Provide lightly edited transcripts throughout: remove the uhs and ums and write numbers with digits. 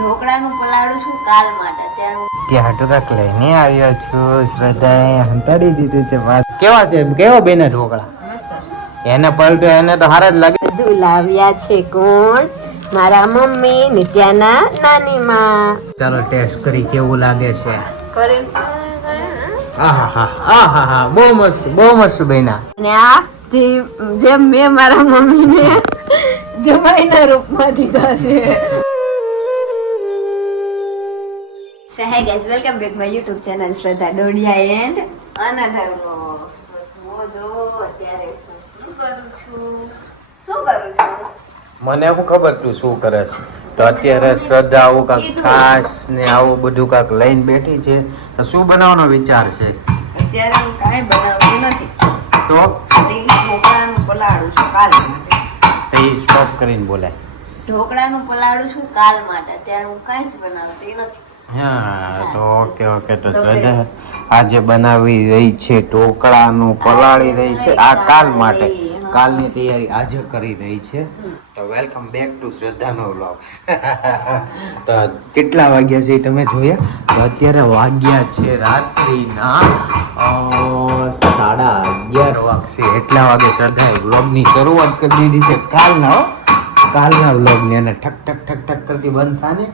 ઢોકળાનું પલાળું છું કાલ માટે. ત્યાં ઢોકળા લઈને આવ્યો છું. શ્રદ્ધાએ હંતાડી દીધું છે. વાત કેવા છે? કેવો બેને ઢોકળા? એને પલટો એને તો હારા જ લાગે. બધું લાવ્યા છે કોણ? મારા મમ્મી, નિત્યાના નાની માં. ચાલો ટેસ્ટ કરી કેવું લાગે છે. કરે આહાહા બહુ મસ્ત બેના. અને આ જેમ મેં મારા મમ્મીને જમાઈના રૂપમાં દીધા છે. So hey guys, welcome back my YouTube channel શ્રદ્ધા ડોડિયા એન્ડ અનધર વ્લોગ્સ. તો જો અત્યારે શું કરું છું? મને શું ખબર તું શું કરે છે? તો અત્યારે શ્રદ્ધા આવું કાંક છાશ ને આવું બધું કાંક લઈને બેઠી છે. તો શું બનાવવાનો વિચાર છે? અત્યારે હું કાંઈ બનાવતી નથી. તો ઢોકળાનું પલાળું છું કાલ માટે. એ સ્ટોપ કરીને બોલાય. ઢોકળાનું પલાળું છું કાલ માટે. અત્યારે હું કાંઈ જ બનાવતી નથી. હા તો ઓકે તો શ્રદ્ધા આજે બનાવી રહી છે ઢોકળાનું પલાળી રહી છે આ કાલ માટે. કાલની તૈયારી આજે કરી રહી છે. તો વેલકમ બેક ટુ શ્રદ્ધાનો વ્લોગ્સ. તો કેટલા વાગ્યા છે તમે જોયા? તો અત્યારે વાગ્યા છે રાત્રિના 11:30 વાગશે. એટલા વાગે શ્રદ્ધાએ વ્લોગની શરૂઆત કરી દીધી છે કાલના વ્લોગની. અને ઠક ઠક ઠક ઠક કરતી બંધ થાને.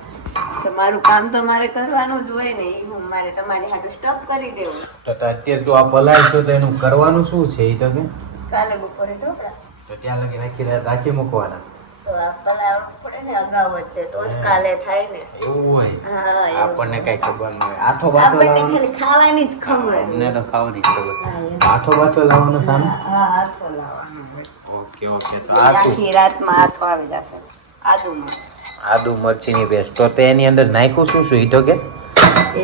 તમારું કામ તો મારે કરવાનું જ હોય ને. મારે તમારી હાટુ સ્ટોપ કરી દેવું. તો અત્યારે તું આ પલાળશો તો એનું કરવાનું શું છે? એ તો કે કાલે બપોરે ઢોકળા તો ત્યાં લગી રાખી મૂકવાના. તો આ પલાળવું પડે ને અગાઉ જ તો જ કાલે થાય ને. એવું હોય? હા, આપણને કઈ ખબર ન હોય. આથો બાથો આપણને લાવવાનો. ખાલી ખાવાની જ ખબર. અમને તો ખાવાની જ ખબર. આથો બાથો લાવવાનો સામે. હા, હાથો લાવવાનો. ઓકે તો આ શું? આખી રાતમાં હાથો આવી જશે. આદુ મરચીની પેસ્ટ. તો તે એની અંદર નાખ્યું શું ઈ તો કે?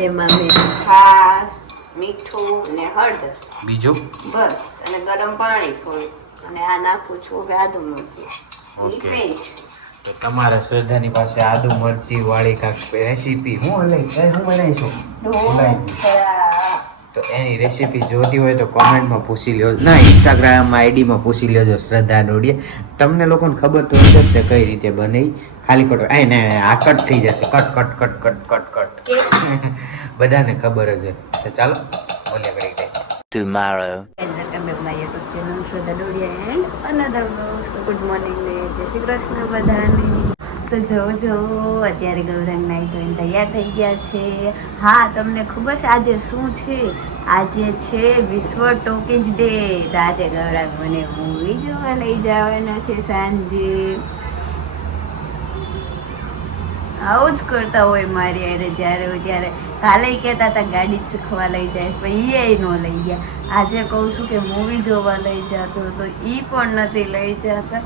એમાં મીઠાશ, મીઠું ને હળદર. બીજું? બસ. અને ગરમ પાણી થોડું. અને આ નાખું છું આદુ મરચી. ઓકે. તો તમારા શ્રદ્ધાની પાસે આદુ મરચી વાળી કાંક રેસીપી હું બનાવીશું. તો એની રેસીપી જોતી હોય તો કોમેન્ટમાં પૂછી લ્યો. ના, ઇન્સ્ટાગ્રામ આઈડીમાં પૂછી લેજો શ્રદ્ધા ડોડિયા. તમને લોકોને ખબર તો હશે જ કઈ રીતે બને. ખાલી કટ આ કટ થઈ જશે. કટ બધાને ખબર જ છે. તો ચાલો બોલ્યા કરી દે. Tomorrow. ગુડ મોર્નિંગ ને જય શ્રી કૃષ્ણ બધાને. તો જો અત્યારે ગૌરાંગ નાઈ ધોઈને તૈયાર થઈ ગયા છે. હા, તમને ખબર છે આજે શું છે? આજે છે વિશ્વ ટોકીઝ ડે. તો આજે ગૌરાંગ મને મૂવી જોવા લઈ જવાના છે સાંજે. આવું જ કરતા હોય મારી અરે જ્યારે હોય ત્યારે. કાલે કહેતા હતા ગાડી શીખવા લઈ જાય પણ એ ન લઈ ગયા. આજે કહું છું કે મૂવી જોવા લઈ જતો તો ઈ પણ નથી લઈ જતા.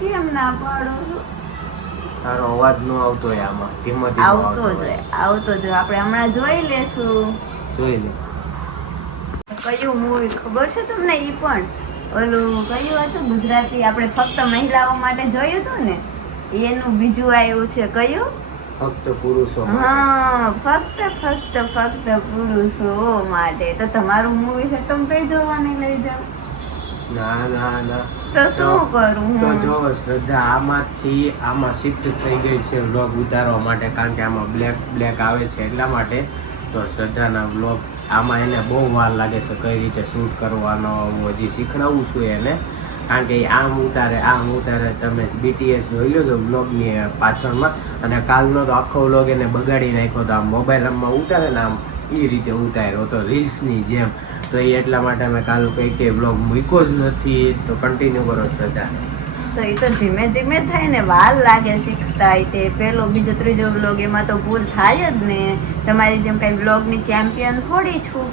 કેમ ના પાડો છો? તારો અવાજ નો આવતો હોય આમાં. આવતો જ આપણે હમણાં જોઈ લેશું. જોઈ લે. કયું મૂવી ખબર છે તમને? ઈ પણ ઓલું કયું હતું ગુજરાતી આપણે ફક્ત મહિલાઓ માટે જોયું હતું ને એનું બીજું આવ્યું છે. કયું? ફક્ત પુરુષો. હા, ફક્ત પુરુષો માટે. તો તમારું મૂવી છે તમે કઈ જોવાની લઈ જાઓ? ના. તો શું કરું તો હું? જો શ્રદ્ધા આમાંથી આમાં શિફ્ટ થઈ ગઈ છે વ્લોગ ઉતારવા માટે. કારણ કે આમાં બ્લેક આવે છે એટલા માટે. તો શ્રદ્ધાના વ્લોગ આમાં એને બહુ વાર લાગે છે કઈ રીતે શૂટ કરવાનો. હું હજી શીખડાવું છું એને. કારણ કે આમ ઉતારે તમે BTS જોઈ લો તો વ્લોગની પાછળમાં. અને કાલનો તો આખો વ્લોગ એને બગાડી નાખ્યો તો આમ મોબાઈલમાં ઉતારે ને આમ એ રીતે ઉતાર્યો તો રીલ્સની જેમ. તો એ એટલા માટે અમે કાલ કઈ વ્લોગ મૂક્યો જ નથી. તો કન્ટિન્યુ કરો શ્રદ્ધા. તો એ તો ધીમે ધીમે થાય ને. વાર લાગે શીખતા. તે પેલો બીજો ત્રીજો વ્લોગ એમાં તો ભૂલ થાય જ ને. તમારી જેમ કઈ વ્લોગની ચેમ્પિયન થોડી છું.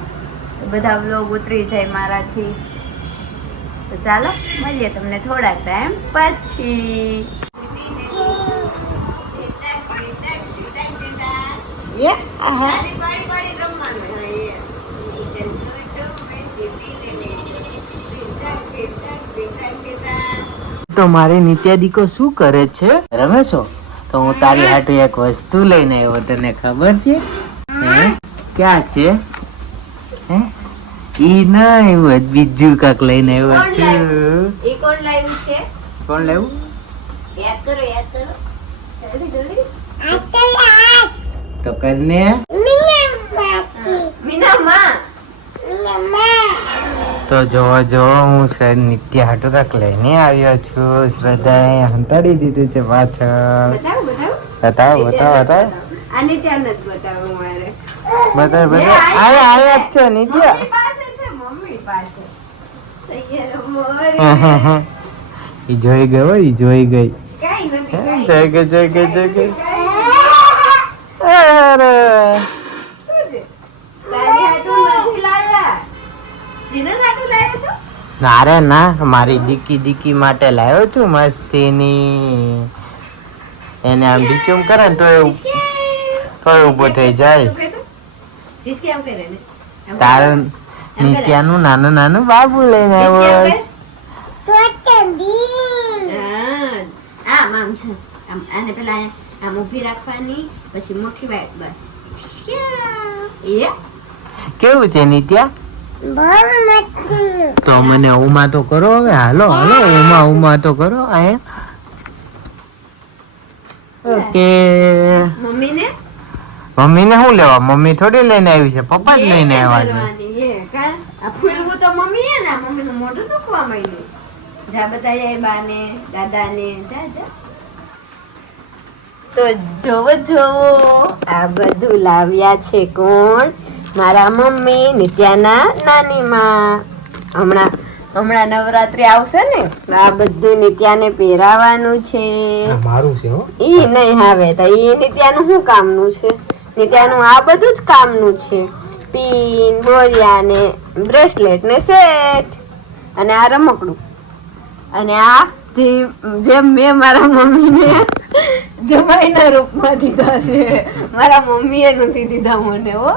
બધા વ્લોગ ઉતરી જાય મારાથી. તો ચાલો મળીએ તમને થોડાક ટાઈમ પછી. તો મારી નિત્યાદીકો શું કરે છે? રમે છો? તો હું તારી હાટુ એક વસ્તુ લઈને આવ્યો. તને ખબર છે? ક્યાં છે? ઈ ના આવ્યું, બીજું કાક લઈને આવ્યો છે. કોણ લાવ્યું છે? કોણ લાવ્યું? યાદ કરો જલ્દી. તો કરને મીનામાં તો જો હું નિત્ય હાટો રાખ લઈને આવ્યો છું. શ્રદ્ધાએ હંતાડી દીધું છે પાછળ. બતાવ બતાવ આની ત્યાં નથી બતાવવું મારે. આયા જ છે નિત્ય. મમ્મી પાસે તૈયાર ઈ જોઈ ગઈ કાઈ નથી જોઈ ગઈ અરે શું છે તારી હાટું નથી લાયા જીના હાટું લાયા છો નારે ના મારી દીકી માટે લાવ્યો છું મસ્તીની. એને આમ બીચું કરે ને તો ઉભો થઈ જાય. ડિસ્કે આમ કરે ને તારે નિત્યાનું નાનું બાબુ લઈને આવ્યો. આમ છે આમ આને પેલા આમ ઊભી રાખવાની પછી મુઠ્ઠી વાય બસ એ કેવું છે નિત્યા? તો મને ઉમા તો કરો હવે. હાલો ઉમા તો કરો. ઓકે મમ્મીને શું લેવા? મમ્મી થોડી લઈને આવી છે, પપ્પા જ લઈને આવ્યા છે. આ ફૂલવું તો મમ્મી હે ને મમ્મીનું મોઢું દુખવા માંડ્યું. જા બતાય બાને દાદાને જા તો જોવો આ બધું લાવ્યા છે કોણ? મારા મમ્મી નિત્યાના નાની માં. હમણાં નવરાત્રી આવશે ને આ બધું નિત્યાને પહેરાવાનું છે. મારું છે હો. ઈ નહીં આવે તો ઈ નિત્યાનું શું કામનું છે? નિત્યાનું આ બધું જ કામનું છે. પિન બોરિયા ને બ્રેસલેટ ને સેટ અને આ રમકડું અને આ જેમ મેં મારા મમ્મીને જમાઈના રૂપમાં દીધા છે. મારા મમ્મીએ નથી દીધા મને હો.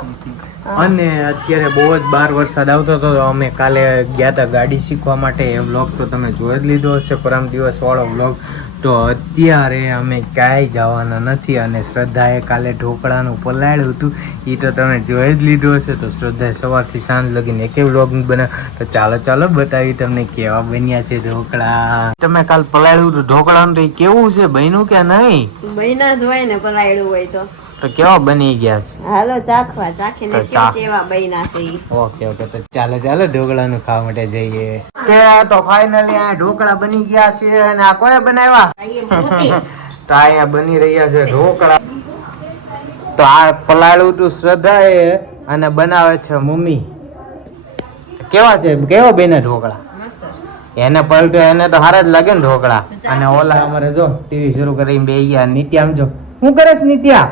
અને અત્યારે બહુ જ બાર વરસાદ આવતો હતો. અમે કાલે ગયા હતા ગાડી શીખવા માટે. એ વ્લોગ તો તમે જોઈ જ લીધો હશે, પરમ દિવસ વાળો વ્લોગ. તો અત્યારે અમે ક્યાંય જવાના નથી. અને શ્રદ્ધાએ કાલે ઢોકળાનું પલાળ્યું હતું, એ તો તમે જોઈ જ લીધું હશે. તો શ્રદ્ધાએ સવારથી સાંજ લગીને એક વ્લોગ બનાવ. તો ચાલો બતાવી તમને કેવા બન્યા છે ઢોકળા. તમે કાલ પલાળ્યું હતું ઢોકળાનું, તો એ કેવું છે? બન્યું કે નહીં? બન્યા જ હોય ને પલાળ્યું હોય તો કેવા બની ગયા છે? હાલો ચાખીને કેવા બન્યા છે ઈ. ઓકે તો ચાલો ઢોકળાનું ખાવા માટે જઈએ. તો ફાઇનલી આ ઢોકળા બની ગયા છે. અને આ કોએ બનાવ્યા? તો અહીંયા બની રહ્યા છે ઢોકળા. તો આ પલાળ્યું તું શ્રદ્ધાએ અને બનાવે છે મમ્મી. કેવા બન્યા ઢોકળા? એને પલટો એને તો હારા જ લાગે ને ઢોકળા. અને ઓલા અમારે જો ટીવી શરૂ કરીને બે ગયા. નિત્યા આમ જો શું કરે છે નિત્યા?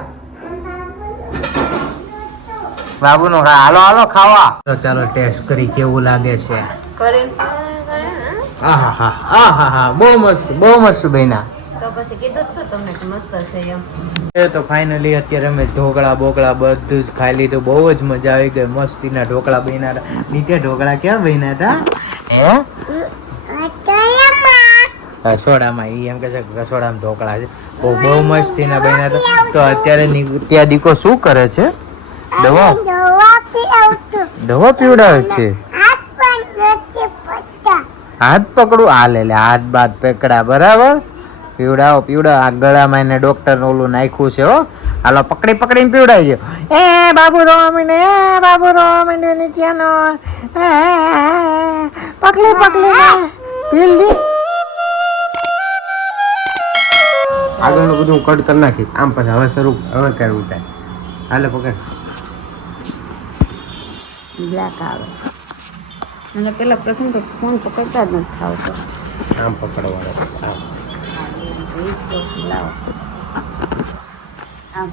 બાબુ નો હાલો ખાવા. તો ચાલો ટેસ્ટ કરી કેવું લાગે છે. બહુ મસ્ત બન્યા. તો પછી કીધું તું તમને કે મસ્ત છે એમ. તો ફાઇનલી અત્યારે અમે ઢોકળા બોકળા બધું જ ખાઈ લીધું. બહુ જ મજા આવી ગઈ. મસ્તીના ઢોકળા બન્યા હતા. નીચે ઢોકળા ક્યાં બન્યા હતા? રસોડામાં. ઈ એમ કે છે રસોડામાં ઢોકળા છે. બહુ મસ્તીના બન્યા હતા. તો અત્યારે ત્યાં દીકો શું કરે છે? દવા પીવડાવે છે. હાથ પકડું. આ લે હાથ બાદ પકડા. બરાબર પીવડાવો. આ ગળામાં એને ડોક્ટર ઓલું નાખ્યું છે હો. હાલો પકડીને પીવડાવજો. બાબુ રોવા માંડ્યો નિત્યાનો. પકડી પીલ દી. આગળનું બધું કટ કરી નાખી. આમ પછી હવે કરવું થાય. હાલે પકડ. બ્લેક આવે એટલે પેલા પ્રથમ તો ફોન પકડતા જ નથી આવતો. આમ પકડવાનો. આમ